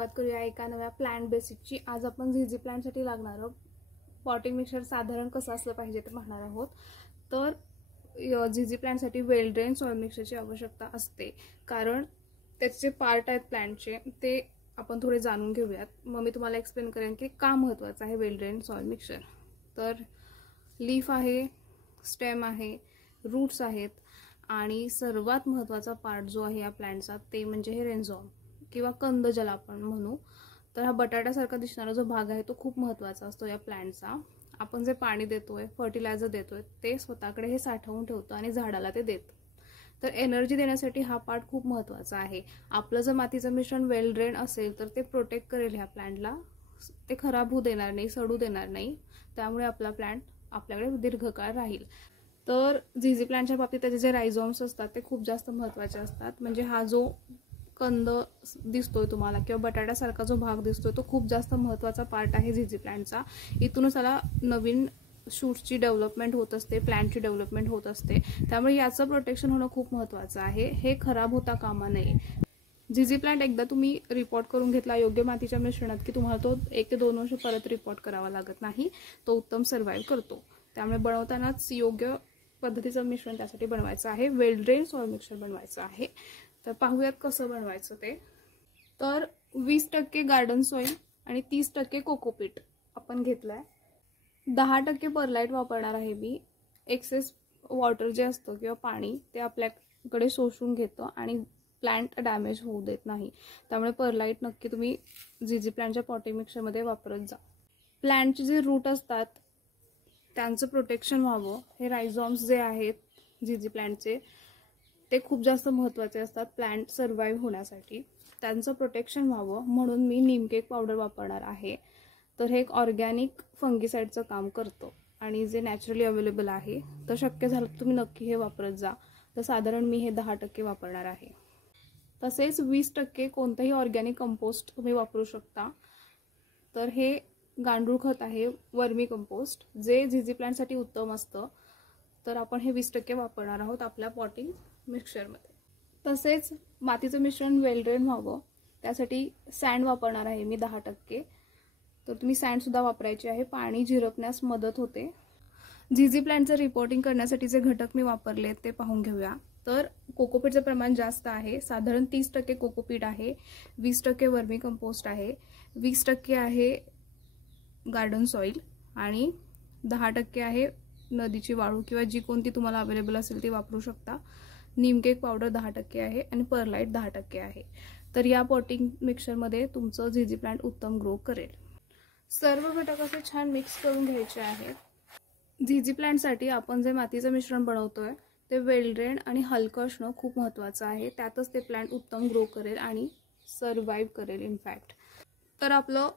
सुरुवात करूया एका नव्या प्लांट बेसिकची। आज आपण झीझी प्लांटसाठी लागणारं पॉटिंग मिक्सर साधारण कसं असलं पाहिजे ते पाहणार आहोत। तर झीझी प्लांटसाठी वेल ड्रेन सॉइल मिक्सरची आवश्यकता असते, कारण त्याचे जे पार्ट आहेत प्लांटचे ते आपण थोडे जाणून घेऊयात। मग मी तुम्हाला एक्सप्लेन करेन की का महत्त्वाचं आहे वेल ड्रेन सॉइल मिक्सर। तर लीफ आहे, स्टेम आहे, रूट्स आहेत आणि सर्वात महत्त्वाचा पार्ट जो आहे या प्लांटचा ते म्हणजे हे रेन्झॉम किंवा कंद ज्याला आपण म्हणू। तर हा बटाट्यासारखा दिसणारा जो भाग आहे तो खूप महत्त्वाचा असतो या प्लांटचा। आपण जे पाणी देतोय, फर्टिलायझर देतोय, ते स्वतःकडे हे साठवून ठेवतो आणि झाडाला ते देतं। तर एनर्जी देण्यासाठी हा पार्ट खूप महत्त्वाचा आहे। आपलं जर मातीचं मिश्रण वेल ड्रेन असेल तर ते प्रोटेक्ट करेल ह्या प्लांटला, ते खराब होऊ देणार नाही, सडू देणार नाही, त्यामुळे आपला प्लांट आपल्याकडे दीर्घकाळ राहील। तर झीझी प्लांटच्या बाबतीत त्याचे जे रायझोम्स असतात ते खूप जास्त महत्त्वाचे असतात। म्हणजे हा जो कंद दिसतोय तुम्हाला किंवा बटाट्यासारखा जो भाग दिसतोय तो खूप जास्त महत्त्वाचा पार्ट आहे झीझी प्लांटचा। इथूनच त्याला नवीन शूट्सची डेव्हलपमेंट होत असते, प्लांटची डेव्हलपमेंट होत असते, त्यामुळे याचं प्रोटेक्शन होणं खूप महत्त्वाचं आहे। हे खराब होता कामा नये। झीझी प्लांट एकदा तुम्ही रिपोर्ट करून घेतला योग्य मातीच्या मिश्रणात की तुम्हाला तो 1 ते 2 वर्ष परत रिपोर्ट करावा लागत नाही, तो उत्तम सर्व्हाइव्ह करतो। त्यामुळे बनवतानाच योग्य पद्धतीचं मिश्रण त्यासाठी बनवायचं आहे, वेल ड्रेन सॉइल मिक्सर बनवायचं आहे। तर पाहूयात कसं बनवायचं ते। तर 20% गार्डन सॉइल आणि 30% कोकोपीट आपण घेतलाय। 10% परलाईट वापरणार आहे मी। एक्सेस वॉटर जे असतं किंवा पाणी ते आपल्याकडे शोषून घेतं आणि प्लांट डॅमेज होऊ देत नाही, त्यामुळे परलाईट नक्की तुम्ही झीझी प्लांटच्या पॉटिंग मिक्सरमध्ये वापरत जा। प्लांटचे जे रूट असतात त्यांचं प्रोटेक्शन व्हावं, हे रायझोम्स जे आहेत झीझी प्लांटचे ते खूप जास्त महत्त्वाचे असतात प्लांट सर्व्हाइव्ह होण्यासाठी। त्यांचं प्रोटेक्शन व्हावं म्हणून मी नीमकेक पावडर वापरणार आहे। तर हे एक ऑर्गॅनिक फंगीसाइडचं काम करतं आणि जे नॅचरली अवेलेबल आहे, तर शक्य झालं तर तुम्ही नक्की हे वापरत जा। तर साधारण मी हे 10% वापरणार आहे। तसेच 20% कोणतंही ऑर्गॅनिक कंपोस्ट तुम्ही वापरू शकता। तर हे गांडूळ खत आहे, वर्मी कंपोस्ट, जे झीझी प्लांटसाठी उत्तम असतं। तर आपण हे 20% वापरणार आहोत आपल्या पॉटिंग मिक्सचरमध्ये। तसेच मातीचं मिश्रण वेल ड्रेन व्हावं त्यासाठी सँड वापरणार आहे मी 10%। तर तुम्ही सँड सुद्धा वापरायचे आहे, पाणी झिरपण्यास मदत होते। झीझी प्लांटचं रिपोर्टिंग करण्यासाठी जे घटक मी वापरले ते पाहून घेऊया। तर कोकोपीटचं प्रमाण जास्त आहे, साधारण 30% कोकोपीट आहे, 20% वर्मी कंपोस्ट आहे, 20% आहे गार्डन सॉइल आणि 10% आहे नदीची वाळू किंवा जी कोणती तुम्हाला अवेलेबल असेल ती वापरू शकता। नीमकेक पावडर 10% आहे आणि परलाईट 10% आहे। तर या पॉटिंग मिक्सरमध्ये तुमचं झीझी प्लांट उत्तम ग्रो करेल। सर्व घटक असे छान मिक्स करून घ्यायचे आहेत। झीझी प्लांटसाठी आपण जे मातीचं मिश्रण बनवतोय ते वेल ड्रेन आणि हलकं असणं खूप महत्त्वाचं आहे, त्यातच ते प्लांट उत्तम ग्रो करेल आणि सर्व्हाइव्ह करेल इनफॅक्ट। तर आपलं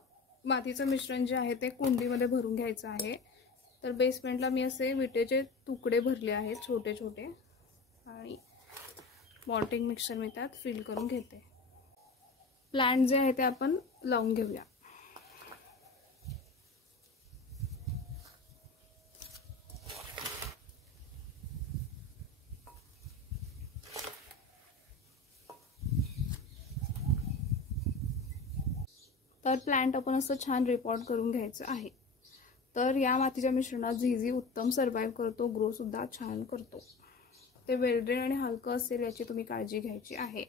मातीचं मिश्रण जे आहे ते कुंडीमध्ये भरून घ्यायचं आहे। तर बेसमेंटला मी असे विटेचे तुकडे भरले आहेत छोटे छोटे आणि पॉटिंग मिक्सर मी त्यात फिल करून घेते। प्लांट जे आहे ते आपण लावून घेऊया। तर प्लांट आपण असं छान रिपोर्ट करून घ्यायचं आहे। तर या मातीच्या मिश्रणात झीझी उत्तम सर्व्हाइव्ह करतो, ग्रो सुद्धा छान करतो। ते वेल ड्रेन आणि हलकं असेल याची तुम्ही काळजी घ्यायची आहे।